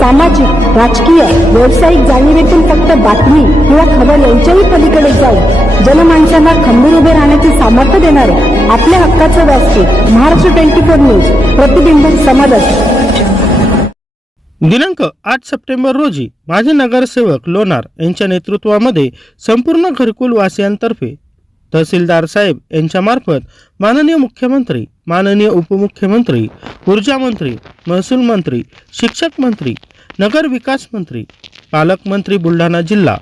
सामाजिक, राजकीय, व्यावसायिक जाणीवेतून फक्त बातमी किंवा खबर यांच्याही पलीकडे जाऊन जनमानसांना खंबीर उभे राहण्याचे सामर्थ्य देणारे आपल्या हक्काचे व्यासपीठ महाराष्ट्र 24 न्यूज, प्रतिबिंब समाजाचे। दिनांक 8 सप्टेंबर रोजी माजी नगरसेवक लोणार यांच्या नेतृत्वामध्ये संपूर्ण घरकुल वासियांतर्फे तहसीलदार साहेब यांच्या मार्फत माननीय मुख्यमंत्री, माननीय उपमुख्यमंत्री, ऊर्जा मंत्री, महसूल मंत्री, शिक्षक मंत्री, नगर विकास मंत्री, पालकमंत्री बुलढाणा जिल्हा,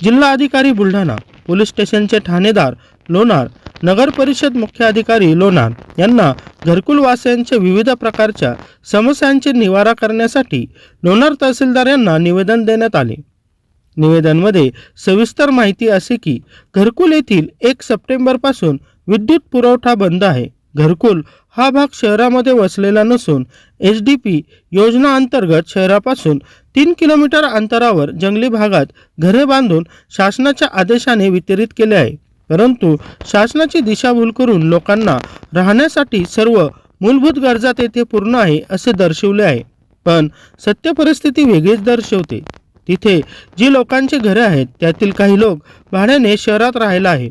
जिल्हा अधिकारी बुलढाणा, पोलीस स्टेशनचे ठाणेदार लोणार, नगर परिषद मुख्य अधिकारी लोणार यांना घरकुल वासियांच्या विविध प्रकारच्या समस्यांचे निवारा करण्यासाठी लोणार तहसीलदार यांना निवेदन देण्यात आले। निवेदनमध्ये सविस्तर माहिती असे की घरकुल येथील 1 सप्टेंबर पासून विद्युत पुरवठा बंद आहे। घरकुल हा भाग शहरामध्ये वसलेला नसून SDP योजना अंतर्गत शहरापासून 3 किलोमीटर अंतरावर जंगली भागात घरे बांधून शासनाच्या आदेशाने वितरित केले आहे। परंतु शासनाची दिशाभूल करून लोकांना राहण्यासाठी सर्व मूलभूत गरजा तेथे पूर्ण आहे असे दर्शवले आहे, पण सत्य परिस्थिती वेगळीच दर्शवते। तिथे जी लोकांची घरे आहेत त्यातील काही लोक भाड्याने शहरात राहायला आहे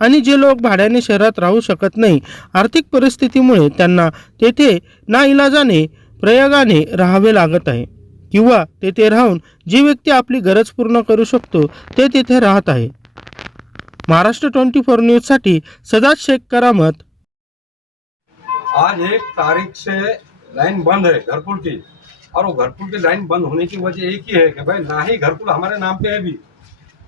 आणि जे लोक भाड्याने शहरात राहू शकत नाही, आर्थिक परिस्थितीमुळे त्यांना तेथे नाइलाजाने प्रयोगाने राहावे लागत आहे किंवा तेथे राहून जी व्यक्ती आपली गरज पूर्ण करू शकतो ते तेथे राहत आहे। महाराष्ट्र 24 न्यूज साठी सदात शेख करामत। आज 1 तारीख से लाइन बंद है घरकुल की, और वो घरकुल की लाइन बंद होने की वजह एक ही है कि भाई ना ही घरकुल हमारे नाम पे है। भी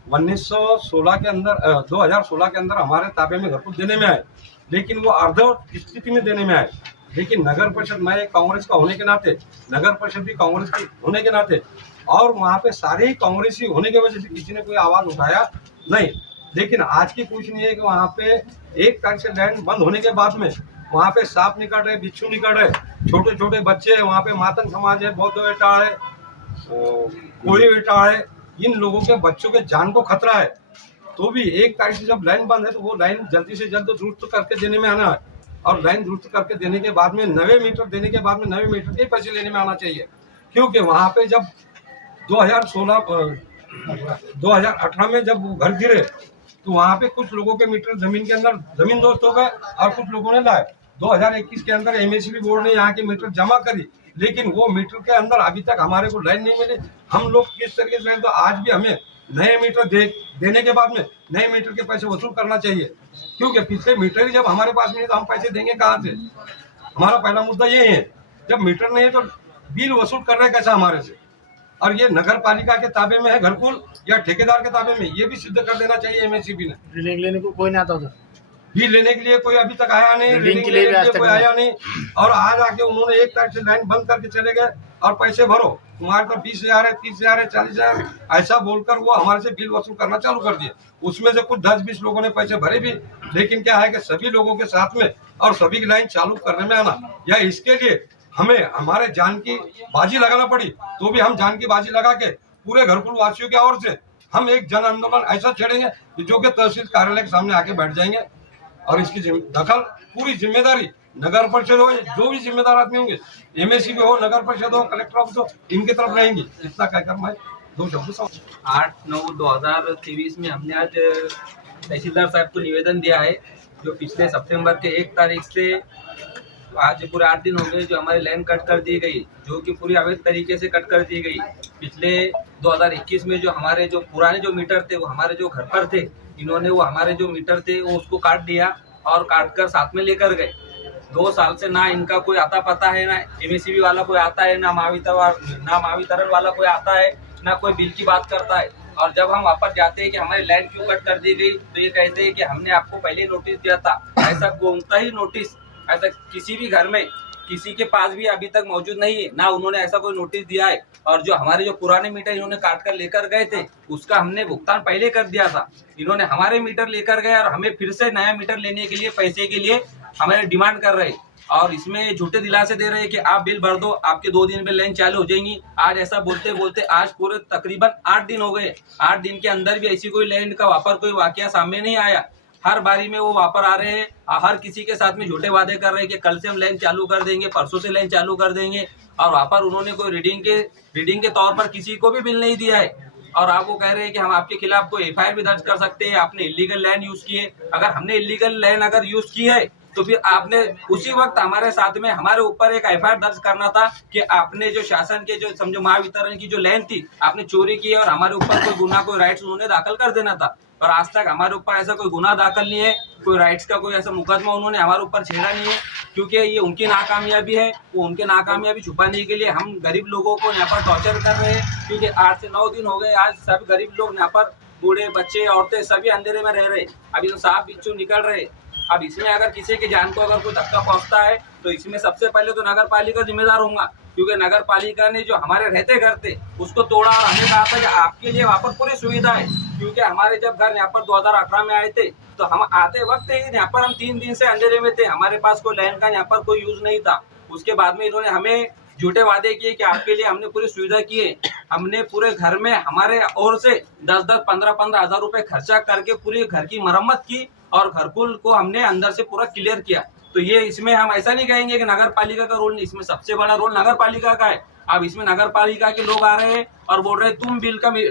1916 के अंदर 2016 के अंदर हमारे ताबे में घरकुल देने में आए, लेकिन वो अर्ध स्थिति में देने में आए। लेकिन नगर परिषद, मैं कांग्रेस का होने के नाते, नगर परिषद भी कांग्रेस की होने के नाते, और वहाँ पे सारे ही कांग्रेसी होने की वजह से किसी ने कोई आवाज उठाया नहीं। लेकिन आज की कुछ नहीं है कि वहाँ पे 1 तारीख से लाइन बंद होने के बाद में वहाँ पे सांप निकल रहे, बिच्छू निकल रहे, छोटे छोटे बच्चे हैं, वहाँ पे मातंग समाज है, बौद्ध बेटा है, कोई बेटा है, इन लोगों के बच्चों के जान को खतरा है। तो भी 1 तारीख से जब लाइन बंद है तो वो लाइन जल्दी से जल्द दुरुस्त करके देने में आना है, और लाइन दुरुस्त करके देने के बाद में 90 मीटर देने के बाद में 90 मीटर के पैसे लेने में आना चाहिए। क्योंकि वहाँ पे जब 2018 में जब वो घर गिरे तो वहाँ पे कुछ लोगों के मीटर जमीन के अंदर जमीन दोस्त हो गए और कुछ लोगों ने लाए। 2021 के अंदर MSB बोर्ड ने यहाँ के मीटर जमा करी, लेकिन वो मीटर के अंदर अभी तक हमारे को लाइन नहीं मिली। हम लोग किस तरीके से, तो आज भी हमें नए मीटर देने के बाद में नए मीटर के पैसे वसूल करना चाहिए, क्योंकि पिछले मीटर ही जब हमारे पास नहीं तो हम पैसे देंगे कहाँ से। हमारा पहला मुद्दा ये है, जब मीटर नहीं है तो बिल वसूल कर रहे हैं कैसा हमारे से। और ये नगर पालिका के ताबे में है घरकुल या ठेकेदार के ताबे में, ये भी सिद्ध कर देना चाहिए MSB ने। रीडिंग लेने को कोई नहीं आता उधर, बिल लेने के लिए कोई अभी तक आया नहीं, रीडिंग के लिए कोई आया नहीं। और आज आके उन्होंने 1 तारीख से लाइन बंद करके चले गए और पैसे भरो, तुम्हारे तो 20,000 है, 30,000 है, 40,000 ऐसा बोलकर वो हमारे से बिल वसूल करना चालू कर दिए। उसमें से कुछ 10-20 लोगों ने पैसे भरे भी, लेकिन क्या है कि सभी लोगों के साथ में और सभी की लाइन चालू करने में आना, या इसके लिए हमें हमारे जान की बाजी लगाना पड़ी, तो भी हम जान की बाजी लगा के पूरे घरकुल वासियों की ओर से हम एक जन आंदोलन ऐसा छेड़ेंगे जो कि तहसील कार्यालय के सामने आके बैठ जाएंगे, और इसकी दखल पूरी जिम्मेदारी नगर परिषद हो, जो भी जिम्मेदार आदमी होंगे, MSB हो, नगर परिषद हो, कलेक्टर ऑफिस हो, इनकी तरफ रहेंगी। इतना कहकर मैं 2 शब्द 8/9/2023 में हमने आज तहसीलदार साहब को निवेदन दिया है, जो पिछले सितंबर के 1 तारीख से आज पूरे 8 दिन हो गए जो हमारी लाइन कट कर दी गई, जो कि पूरी अवैध तरीके से कट कर दी गई। पिछले 2021 में जो हमारे जो पुराने जो मीटर थे वो हमारे जो घर पर थे, इन्होंने वो हमारे जो मीटर थे वो उसको काट दिया और काट कर साथ में लेकर गए। 2 साल से ना इनका कोई आता पता है, ना MSB वाला कोई आता है, ना महावितरण वाला कोई आता है, ना कोई बिल की बात करता है। और जब हम वापस जाते हैं कि हमारी लाइन क्यों कट कर दी गई, तो ये कहते हैं कि हमने आपको पहले नोटिस दिया था। ऐसा गोमता ही नोटिस ऐसा किसी भी घर में किसी के पास भी अभी तक मौजूद नहीं है, ना उन्होंने ऐसा कोई नोटिस दिया है। और जो हमारे जो पुराने मीटर इन्होंने काट कर लेकर गए थे उसका हमने भुगतान पहले कर दिया था। इन्होंने हमारे मीटर लेकर गए और हमें फिर से नया मीटर लेने के लिए पैसे के लिए हमें डिमांड कर रहे, और इसमें झूठे दिलासे दे रहे हैं कि आप बिल भर दो, आपके 2 दिन में लाइन चालू हो जाएंगी। आज ऐसा बोलते बोलते आज पूरे तकरीबन 8 दिन हो गए। 8 दिन के अंदर भी ऐसी कोई लाइन का वापर कोई वाकया सामने नहीं आया। हर बारी में वो वापर आ रहे हैं, हर किसी के साथ में झूठे वादे कर रहे हैं कि कल से हम लाइन चालू कर देंगे, परसों से लाइन चालू कर देंगे, और वहाँ पर उन्होंने कोई रीडिंग के तौर पर किसी को भी बिल नहीं दिया है। और आप वो कह रहे हैं कि हम आपके खिलाफ कोई एफआईआर भी दर्ज कर सकते हैं, आपने इलीगल लैंड यूज की है। अगर हमने इलीगल लैंड अगर यूज की है तो फिर आपने उसी वक्त हमारे साथ में हमारे ऊपर एक एफआईआर दर्ज करना था कि आपने जो शासन के जो समझो महावितरण की जो लैंड थी आपने चोरी की है, और हमारे ऊपर कोई गुना कोई राइट्स उन्होंने दाखिल कर देना था। और आज तक हमारे ऊपर ऐसा कोई गुना दाखिल नहीं है, कोई राइट्स का कोई ऐसा मुकदमा उन्होंने हमारे ऊपर छेड़ा नहीं है, क्योंकि ये उनकी नाकामयाबी है। वो उनके नाकामयाबी छुपाने के लिए हम गरीब लोगों को यहाँ पर टॉर्चर कर रहे हैं, क्योंकि 8 से 9 दिन हो गए, आज सभी गरीब लोग यहाँ पर बूढ़े बच्चे औरतें सभी अंधेरे में रह रहे। अभी तो सांप बिच्छू निकल रहे। अब इसमें अगर किसी की जान को अगर कोई धक्का पहुंचता है तो इसमें सबसे पहले तो नगर पालिका जिम्मेदार होगा, क्योंकि नगर पालिका ने जो हमारे रहते घर थे उसको तोड़ा, और हमें कहा था कि आपके लिए वहाँ पर पूरी सुविधा है। क्योंकि हमारे जब घर यहाँ पर 2018 में आए थे तो हम आते वक्त ही यहाँ पर हम 3 दिन से अंधेरे में थे, हमारे पास कोई लाइन का यहाँ पर कोई यूज नहीं था। उसके बाद में इन्होंने हमें झूठे वादे किए कि आपके लिए हमने पूरी सुविधा की है। हमने पूरे घर में हमारे ओर से 10-10, 15-15 हजार रुपए खर्चा करके पूरी घर की मरम्मत की, और घरकुल को हमने अंदर से पूरा क्लियर किया। तो ये इसमें हम ऐसा नहीं कहेंगे कि नगर पालिका का रोल नहीं, इसमें सबसे बड़ा रोल नगर पालिका का है। अब इसमें नगर पालिका के लोग आ रहे हैं और बोल रहे हैं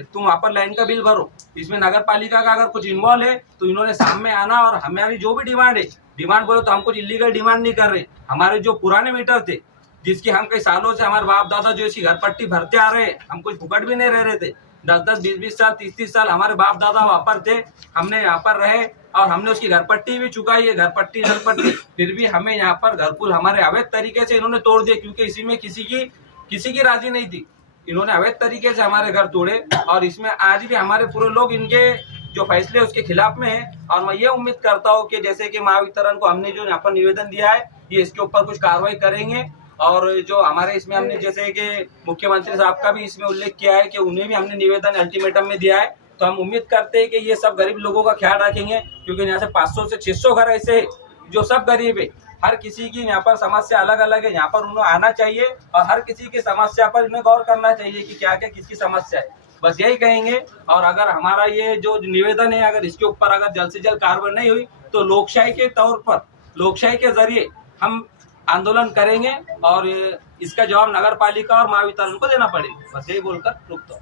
तुम वहाँ पर लाइन का बिल भरो। इसमें नगर पालिका का अगर कुछ इन्वॉल्व है तो इन्होंने सामने आना, और हमारी जो भी डिमांड है, डिमांड बोलो तो हम कुछ इलीगल डिमांड नहीं कर रहे। हमारे जो पुराने मीटर थे जिसकी हम कई सालों से हमारे बाप दादा जो इसकी घर पट्टी भरते आ रहे हैं, हम कुछ फुकट भी नहीं रह रहे थे। 10-10, 20-20 साल, 30-30 साल हमारे बाप दादा वहाँ पर थे, हमने यहाँ पर रहे और हमने उसकी घर पट्टी भी चुकाई है, घर पट्टी जल पट्टी, फिर भी हमें यहाँ पर घरकुल हमारे अवैध तरीके से इन्होंने तोड़ दिए, क्योंकि इसी में किसी की राजी नहीं थी। इन्होंने अवैध तरीके से हमारे घर तोड़े, और इसमें आज भी हमारे पूरे लोग इनके जो फैसले उसके खिलाफ में है। और मैं ये उम्मीद करता हूँ कि जैसे कि महावितरण को हमने जो यहाँ पर निवेदन दिया है, ये इसके ऊपर कुछ कार्रवाई करेंगे। और जो हमारे इसमें हमने जैसे कि मुख्यमंत्री साहब का भी इसमें उल्लेख किया है कि उन्हें भी हमने निवेदन अल्टीमेटम में दिया है, तो हम उम्मीद करते हैं कि ये सब गरीब लोगों का ख्याल रखेंगे, क्योंकि यहाँ से 500 से 600 घर ऐसे हैं जो सब गरीब है। हर किसी की यहाँ पर समस्या अलग अलग है, यहाँ पर उन्हें आना चाहिए और हर किसी की समस्या पर इन्हें गौर करना चाहिए कि क्या क्या किसकी समस्या है। बस यही कहेंगे। और अगर हमारा ये जो निवेदन है, अगर इसके ऊपर अगर जल्द से जल्द कार्रवाई नहीं हुई तो लोकशाही के तौर पर, लोकशाही के जरिए हम आंदोलन करेंगे, और इसका जवाब नगर पालिका और महावितरण को देना पड़ेगा। बस यही बोलकर रुकता हूँ।